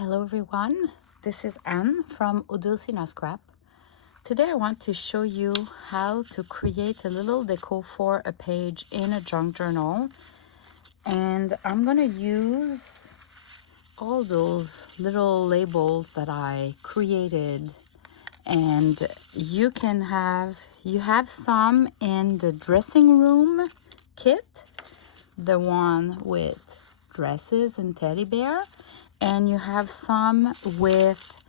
Hello everyone, this is Anne from Odulcina Scrap. Today I want to show you how to create a little decor for a page in a junk journal. And I'm gonna use all those little labels that I created. And you have some in the dressing room kit, the one with dresses and teddy bear. And you have some with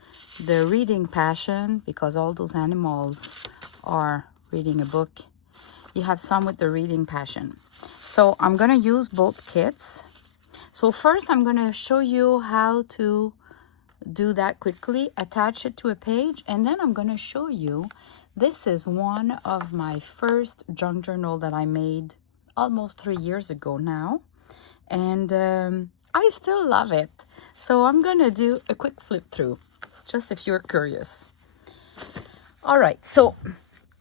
the reading passion, because all those animals are reading a book. You have some with the reading passion. So I'm going to use both kits. So first I'm going to show you how to do that quickly, attach it to a page, and then I'm going to show you, this is one of my first junk journal that I made almost 3 years ago now. And I still love it. So I'm gonna do a quick flip through, just if you're curious. All right, so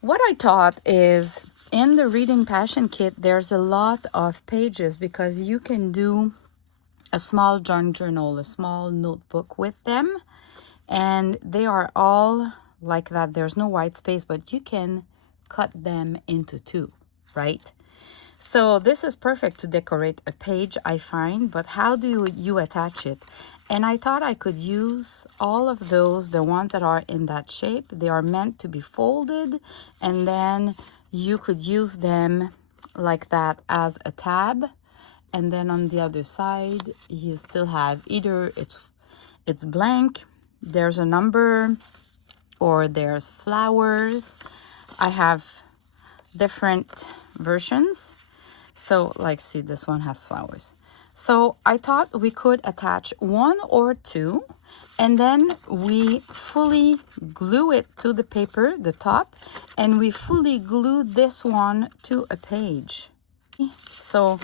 what I thought is, in the Reading Passion kit, there's a lot of pages because you can do a small junk journal, a small notebook with them. And they are all like that. There's no white space, but you can cut them into two, right? So this is perfect to decorate a page, I find, but how do you attach it? And I thought I could use all of those, the ones that are in that shape. They are meant to be folded, and then you could use them like that as a tab. And then on the other side, you still have either it's blank, there's a number, or there's flowers. I have different versions. So like, see, this one has flowers. So I thought we could attach one or two, and then we fully glue it to the paper, the top, and we fully glue this one to a page. So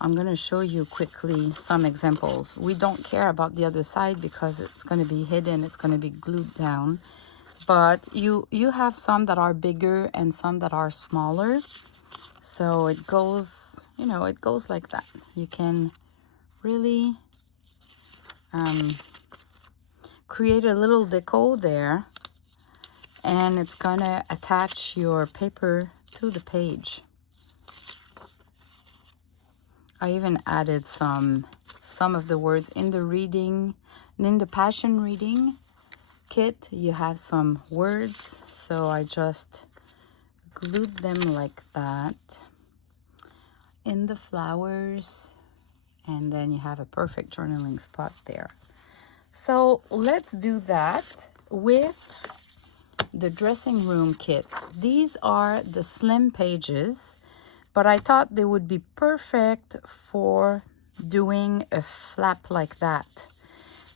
I'm going to show you quickly some examples. We don't care about the other side because it's going to be hidden. It's going to be glued down. But you have some that are bigger and some that are smaller. So it goes, it goes like that. You can really create a little deco there, and it's gonna attach your paper to the page. I even added some of the words in the Passion reading kit. You have some words, so I just glued them like that in the flowers, and then you have a perfect journaling spot there. So let's do that with the dressing room kit. These are the slim pages, but I thought they would be perfect for doing a flap like that.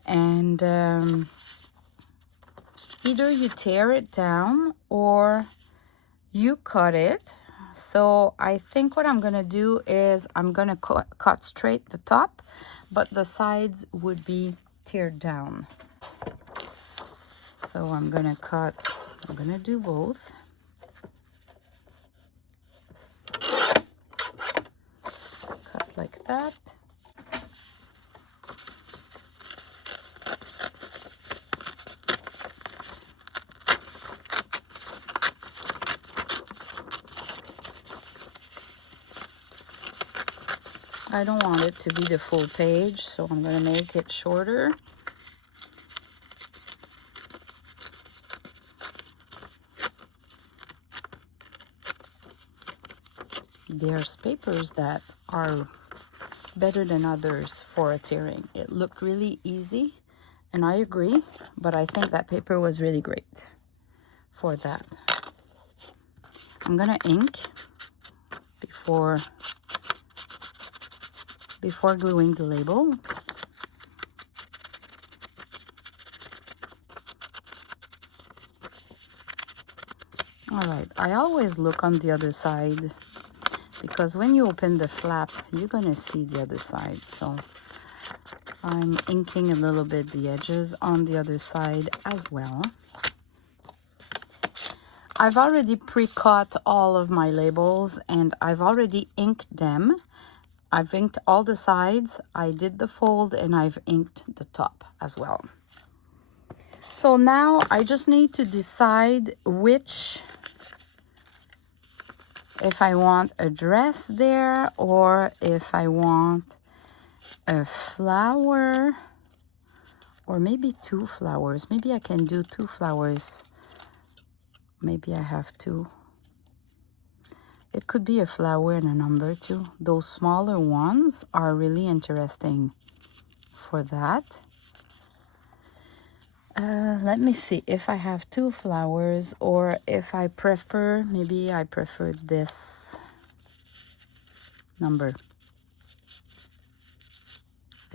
And either you tear it down or you cut it. So I think what I'm gonna do is I'm gonna cut straight the top, but the sides would be teared down. So I'm gonna do both. Cut like that. I don't want it to be the full page, so I'm going to make it shorter. There's papers that are better than others for a tearing. It looked really easy, and I agree, but I think that paper was really great for that. I'm going to ink before gluing the label. All right, I always look on the other side because when you open the flap, you're gonna see the other side. So I'm inking a little bit the edges on the other side as well. I've already pre-cut all of my labels and I've already inked them. I've inked all the sides, I did the fold, and I've inked the top as well. So now I just need to decide if I want a dress there or if I want a flower or maybe 2 flowers. Maybe I can do 2 flowers. Maybe I have 2. It could be a flower and a number too. Those smaller ones are really interesting for that. Let me see if I have 2 flowers or if I prefer, maybe I prefer this number.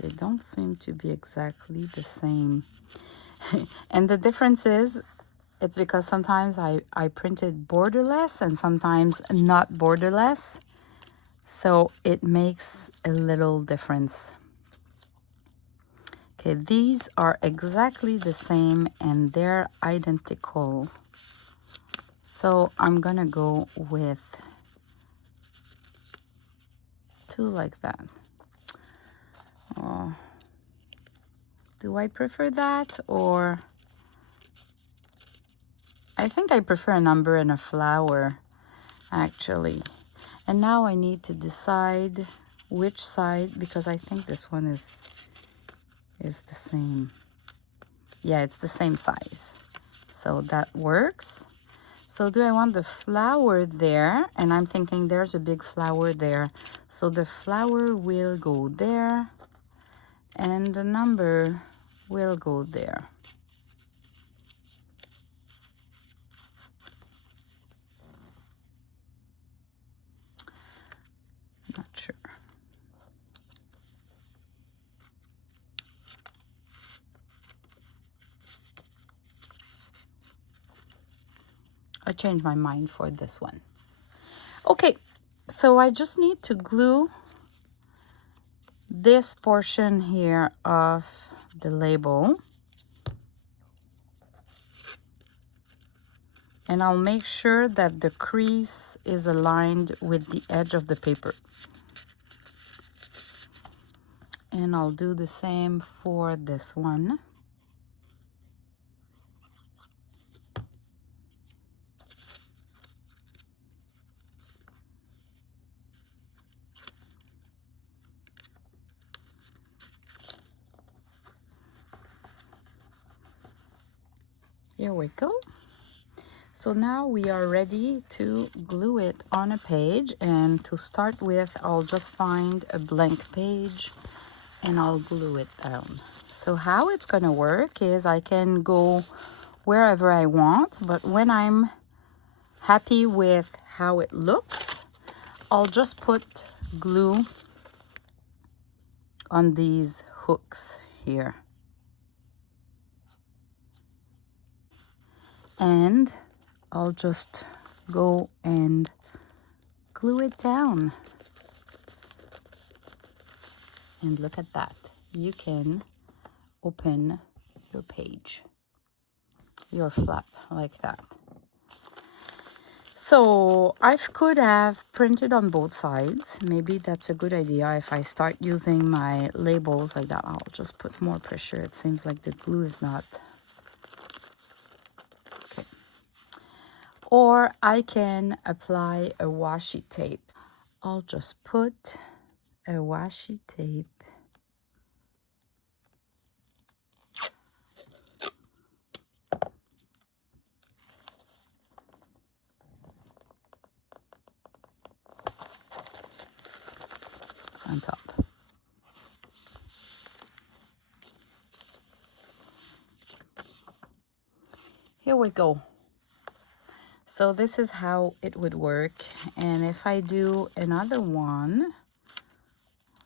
They don't seem to be exactly the same. And the difference is, it's because sometimes I printed borderless and sometimes not borderless. So it makes a little difference. Okay, these are exactly the same and they're identical. So I'm gonna go with 2 like that. Oh, do I prefer that, or I think I prefer a number and a flower actually. And now I need to decide which side, because I think this one is the same. Yeah, it's the same size. So that works. So do I want the flower there? And I'm thinking there's a big flower there. So the flower will go there and the number will go there. Not sure. I changed my mind for this one. Okay, so I just need to glue this portion here of the label. And I'll make sure that the crease is aligned with the edge of the paper. And I'll do the same for this one. Here we go. So now we are ready to glue it on a page, and to start with, I'll just find a blank page and I'll glue it down. So how it's gonna work is I can go wherever I want, but when I'm happy with how it looks, I'll just put glue on these hooks here. And I'll just go and glue it down. And look at that. You can open your page, your flap, like that. So I could have printed on both sides. Maybe that's a good idea. If I start using my labels like that, I'll just put more pressure. It seems like the glue is not. Okay. Or I can apply a washi tape. I'll just put a washi tape on top. Here we go. So this is how it would work. And if I do another one,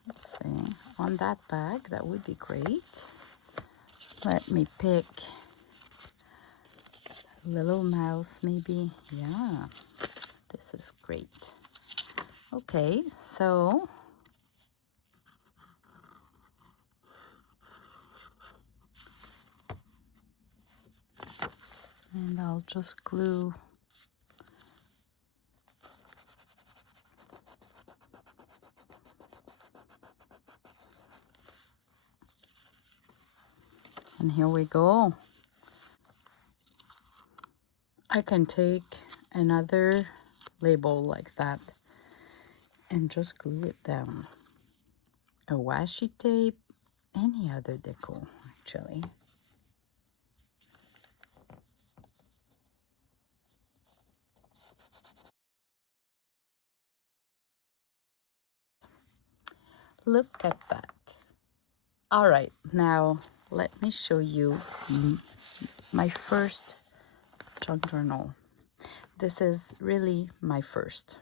let's see, on that bag, that would be great. Let me pick a little mouse maybe. Yeah, this is great. Okay, so and I'll just glue And here we go. I can take another label like that and just glue it down. A washi tape, any other decor actually. Look at that. All right, now let me show you my first junk journal. This is really my first.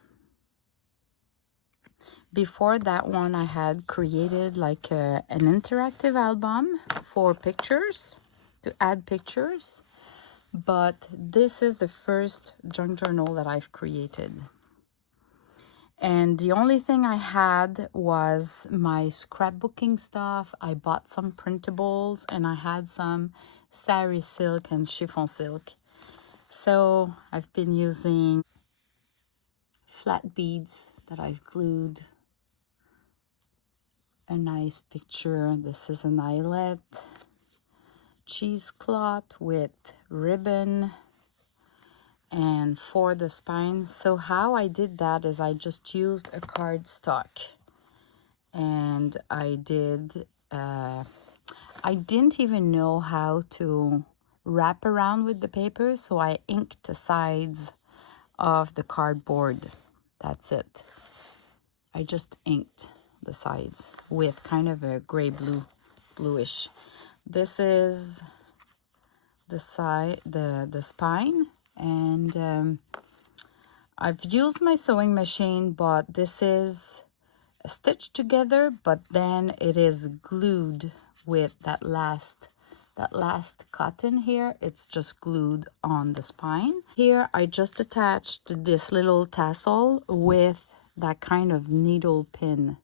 Before that one, I had created like an interactive album for pictures, to add pictures. But this is the first junk journal that I've created. And the only thing I had was my scrapbooking stuff. I bought some printables and I had some sari silk and chiffon silk. So I've been using flat beads that I've glued. A nice picture. This is an eyelet, cheesecloth with ribbon, and for the spine. So how I did that is I just used a cardstock, and I didn't even know how to wrap around with the paper, so I inked the sides of the cardboard. That's it. I just inked the sides with kind of a gray bluish. This is the side, the spine, and I've used my sewing machine, but this is stitched together, but then it is glued with that last cotton here. It's just glued on the spine. Here I just attached this little tassel with that kind of needle pin.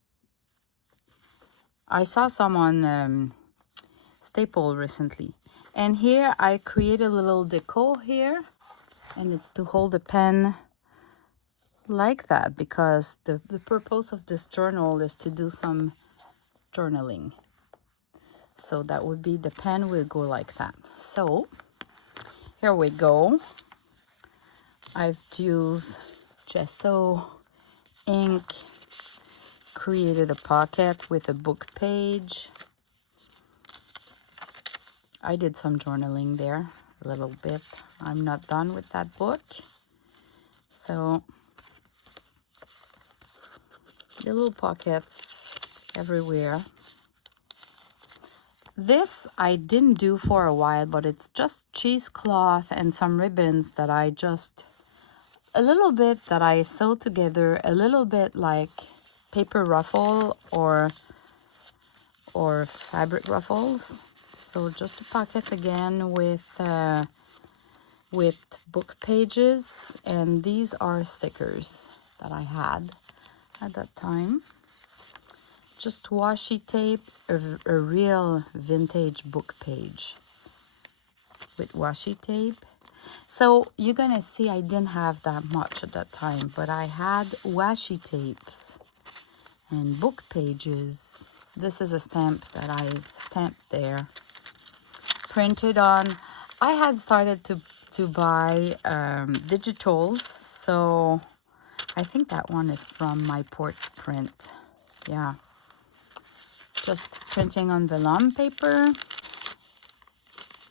I saw some on Staple recently. And here I create a little decor here, and it's to hold a pen like that, because the purpose of this journal is to do some journaling. So that would be, the pen will go like that. So here we go. I've used gesso, ink, created a pocket with a book page. I did some journaling there a little bit. I'm not done with that book. So little pockets everywhere. This I didn't do for a while, but it's just cheesecloth and some ribbons that I just, a little bit that I sew together, a little bit like paper ruffle or fabric ruffles. So just a pocket again with book pages, and these are stickers that I had at that time. Just washi tape, a real vintage book page with washi tape. So you're gonna see I didn't have that much at that time, but I had washi tapes and book pages. This is a stamp that I stamped there, printed on. I had started to buy digitals, so I think that one is from my port print. Yeah, just printing on vellum paper,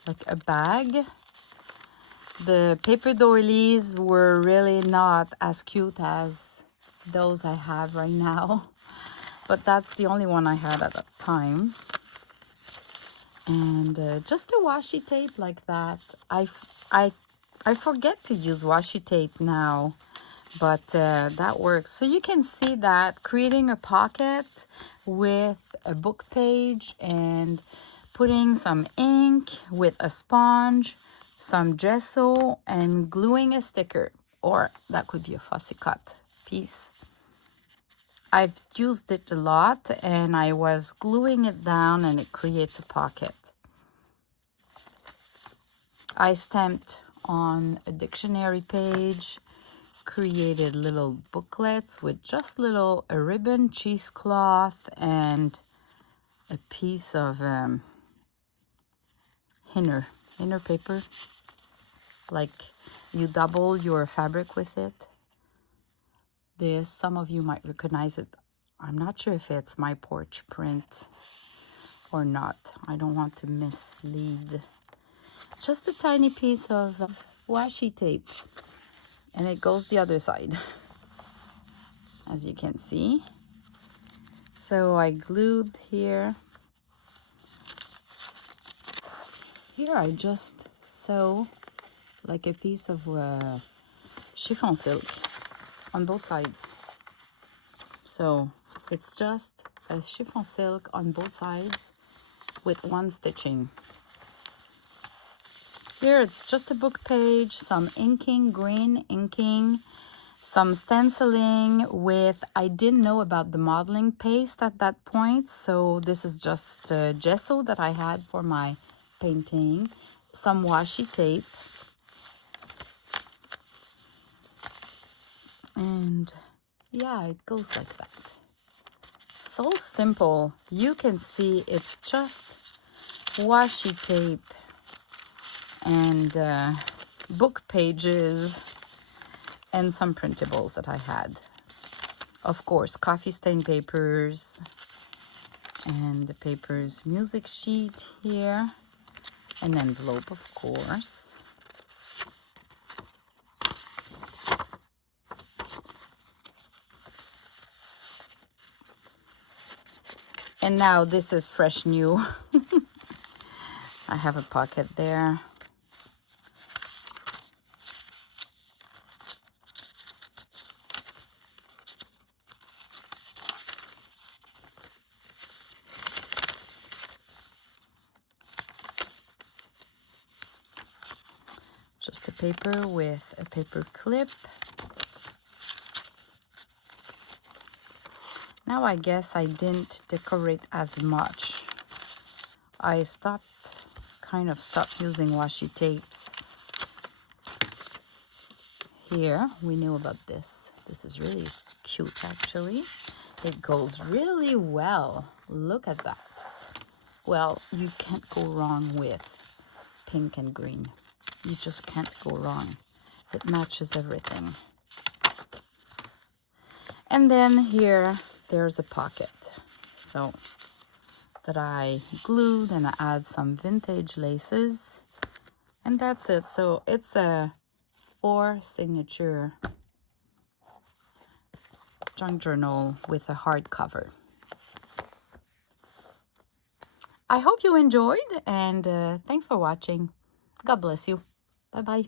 like a bag. The paper doilies were really not as cute as those I have right now, but that's the only one I had at that time. And just a washi tape like that. I forget to use washi tape now, but that works. So you can see that creating a pocket with a book page and putting some ink with a sponge, some gesso, and gluing a sticker, or that could be a fussy cut piece. I've used it a lot, and I was gluing it down and it creates a pocket. I stamped on a dictionary page, created little booklets with just a ribbon, cheesecloth, and a piece of inner paper, like you double your fabric with it. This, some of you might recognize it. I'm not sure if it's my porch print or not. I don't want to mislead. Just a tiny piece of washi tape, and it goes the other side, as you can see. So I glued here. Here I just sew like a piece of chiffon silk on both sides. So it's just a chiffon silk on both sides with one stitching. Here it's just a book page, some inking, green inking, some stenciling with, I didn't know about the modeling paste at that point, so this is just gesso that I had for my painting, some washi tape, and yeah, it goes like that. So simple. You can see it's just washi tape and book pages and some printables that I had. Of course, coffee stain papers and the papers, music sheet here, an envelope, of course. And now this is fresh new. I have a pocket there. Just a paper with a paper clip. Now I guess I didn't decorate as much. I kind of stopped using washi tapes. Here, we knew about this. This is really cute actually. It goes really well. Look at that. Well, you can't go wrong with pink and green. You just can't go wrong. It matches everything. And then here, there's a pocket. So that I glued, and I add some vintage laces. And that's it. So it's a 4 signature junk journal with a hardcover. I hope you enjoyed, and thanks for watching. God bless you. Bye-bye.